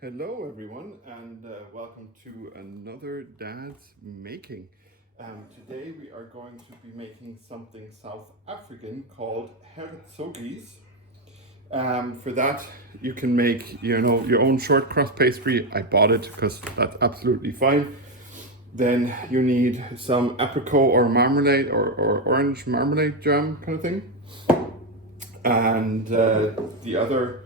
Hello everyone and welcome to another Dad's Making. Today we are going to be making something South African called Hertzoggies. For that you can make your own short crust pastry. I bought it because that's absolutely fine. Then you need some apricot or marmalade or orange marmalade jam kind of thing. And the other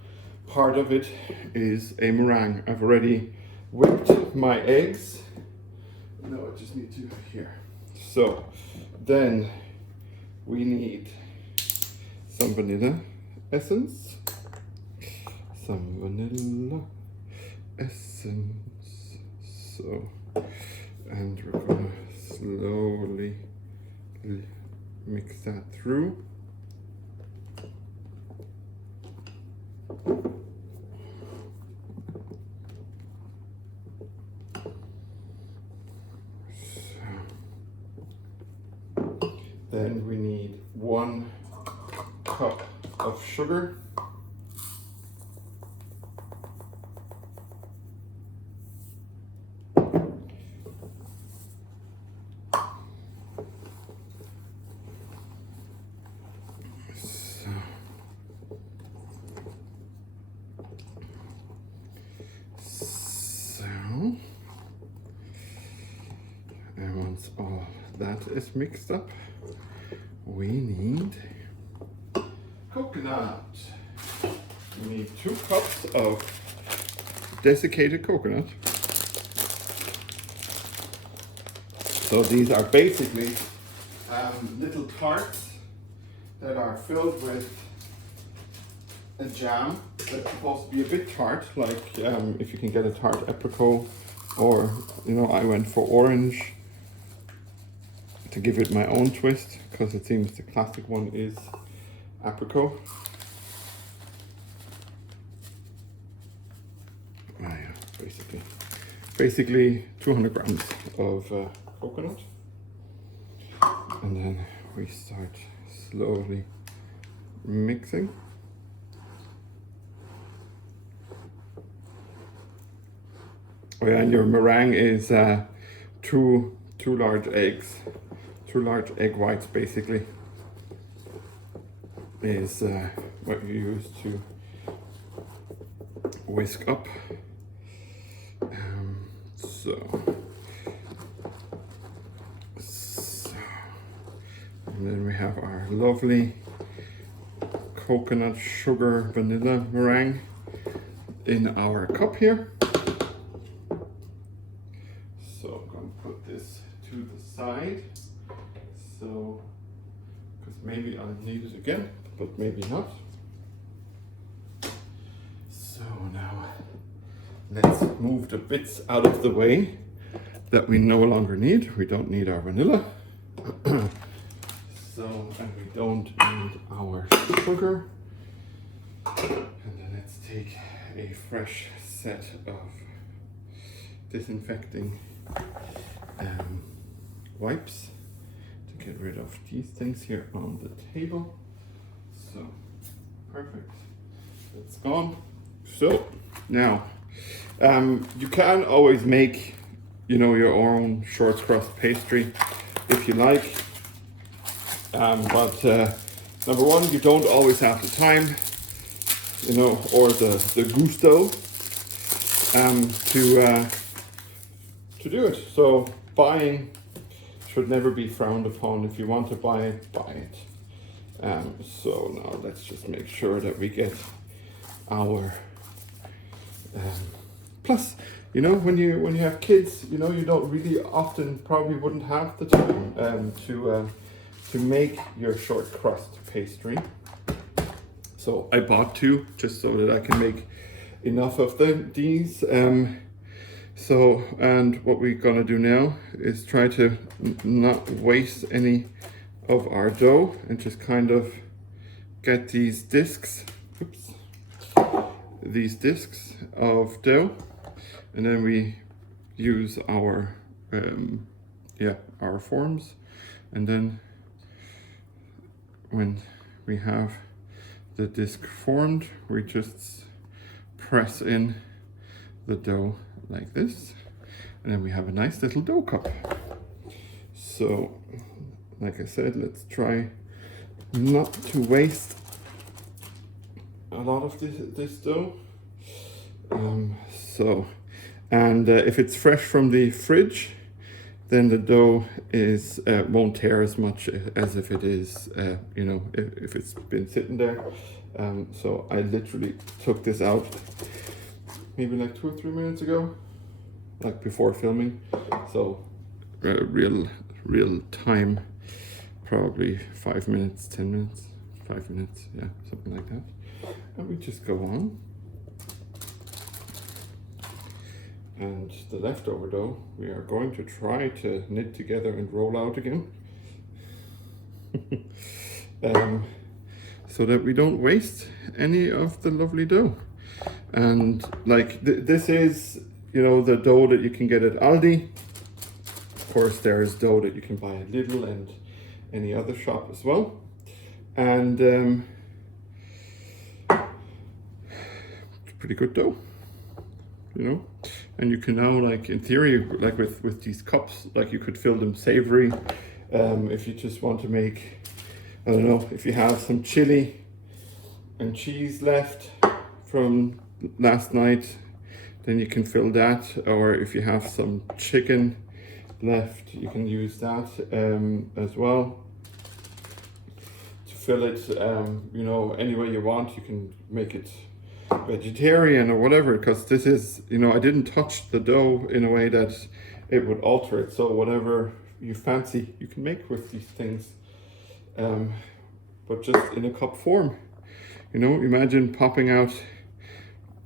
part of it is a meringue. I've already whipped my eggs. No, I just need to here. So then we need some vanilla essence. Some vanilla essence. So, and we're gonna slowly mix that through. Then we need 1 cup of sugar. And once all that is mixed up, we need coconut. We need 2 cups of desiccated coconut. So these are basically little tarts that are filled with a jam that's supposed to be a bit tart, like if you can get a tart apricot, or I went for orange to give it my own twist because it seems the classic one is apricot. Yeah, basically 200 grams of coconut, and then we start slowly mixing. Oh yeah, and your meringue is two large eggs, 2 large egg whites basically is what you use to whisk up. And then we have our lovely coconut sugar vanilla meringue in our cup here. So I'm going to put this to the side. So, because maybe I'll need it again, but maybe not. So now let's move the bits out of the way that we no longer need. We don't need our vanilla. And we don't need our sugar. And then let's take a fresh set of disinfecting wipes to get rid of these things here on the table. So, perfect. It's gone. So, now, you can always make, your own short crust pastry if you like. But number one, you don't always have the time, or the gusto to do it. So buying should never be frowned upon. If you want to buy it, buy it. So now let's just make sure that we get our plus, when you have kids, you don't really often probably wouldn't have the time to make your short crust pastry. So I bought 2 just so that I can make enough of these. And what we're gonna do now is try to not waste any of our dough and just kind of get these discs of dough, and then we use our forms, and then when we have the disc formed, we just press in the dough like this, and then we have a nice little dough cup. So, like I said, let's try not to waste a lot of this dough. If it's fresh from the fridge, then the dough won't tear as much as if it is, if it's been sitting there. So I literally took this out maybe like 2 or 3 minutes ago, like before filming. So real time, probably 5 minutes, 10 minutes, 5 minutes, yeah, something like that. And we just go on. And the leftover dough, we are going to try to knit together and roll out again. So that we don't waste any of the lovely dough. And like this is, the dough that you can get at Aldi. Of course, there's dough that you can buy at Lidl and any other shop as well. And it's pretty good dough, And you can now, like in theory, like with these cups, like you could fill them savory. If you just want to make, I don't know, if you have some chili and cheese left from last night, then you can fill that. Or if you have some chicken left, you can use that as well to fill it, any way you want. You can make it vegetarian or whatever, because this is, I didn't touch the dough in a way that it would alter it. So whatever you fancy, you can make with these things, but just in a cup form. Imagine popping out,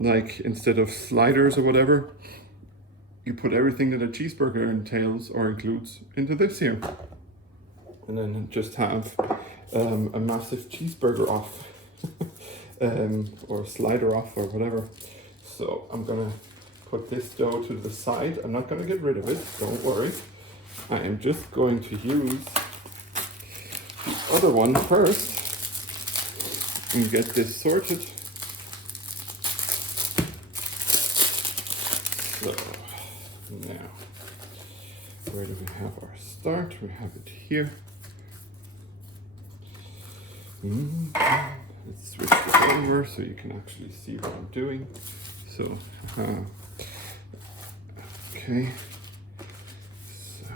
like, instead of sliders or whatever, you put everything that a cheeseburger entails or includes into this here, and then just have a massive cheeseburger off. Or slider off or whatever. So I'm gonna put this dough to the side. I'm not gonna get rid of it, don't worry. I am just going to use the other one first and get this sorted. So now, where do we have our start? We have it here. Let's switch this over so you can actually see what I'm doing. So, okay. So,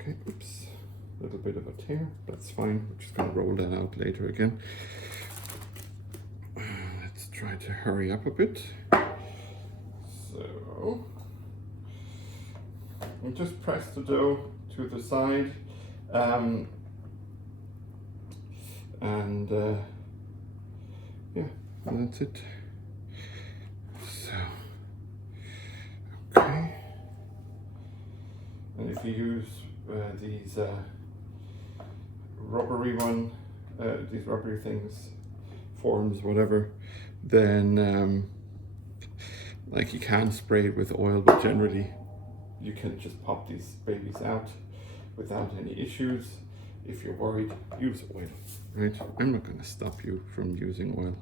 okay, oops. A little bit of a tear, that's fine. We're just going to roll that out later again. Let's try to hurry up a bit. So, and just press the dough to the side. Yeah, and that's it. So, okay. And if you use these rubbery these rubbery things, forms, whatever, then like you can spray it with oil, but generally you can just pop these babies out without any issues. If you're worried, use oil, right? I'm not going to stop you from using oil.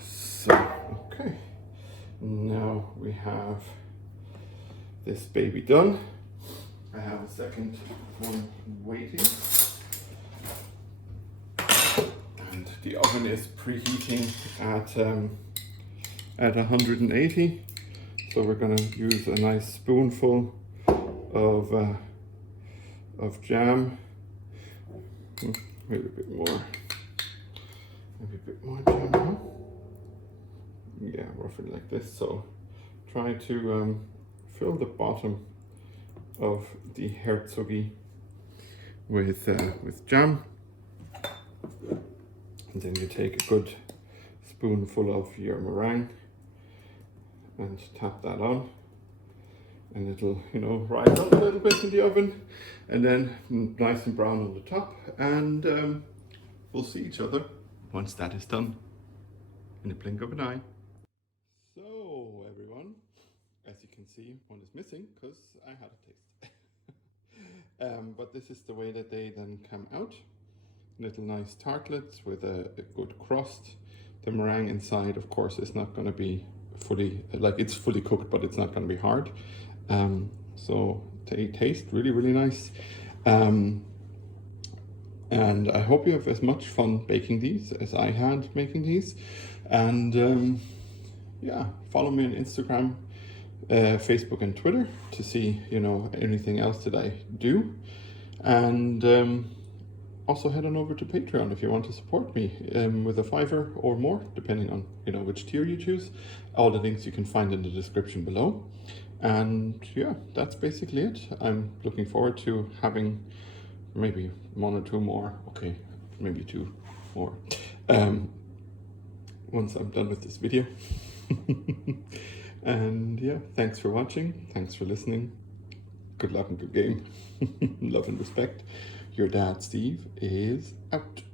So, okay. Now we have this baby done. I have a second one waiting. And the oven is preheating at 180. So we're going to use a nice spoonful of jam, maybe a bit more jam now. Yeah, roughly like this. So try to fill the bottom of the Hertzoggie with jam, and then you take a good spoonful of your meringue and tap that on. And it'll, rise up a little bit in the oven, and then nice and brown on the top, and we'll see each other once that is done, in the blink of an eye. So everyone, as you can see, one is missing because I had a taste. But this is the way that they then come out. Little nice tartlets with a good crust, The meringue inside, of course, is not going to be fully, like it's fully cooked, but it's not going to be hard. So they taste really, really nice. And I hope you have as much fun baking these as I had making these. And yeah, follow me on Instagram, Facebook and Twitter to see, you know, anything else that I do. And also head on over to Patreon if you want to support me with a $5 or more, depending on, you know, which tier you choose. All the links you can find in the description below. And yeah, that's basically it. I'm looking forward to having maybe 1 or 2 more. Okay, maybe 2 more. Once I'm done with this video. And yeah, thanks for watching. Thanks for listening. Good luck and good game. Love and respect. Your dad, Steve, is out.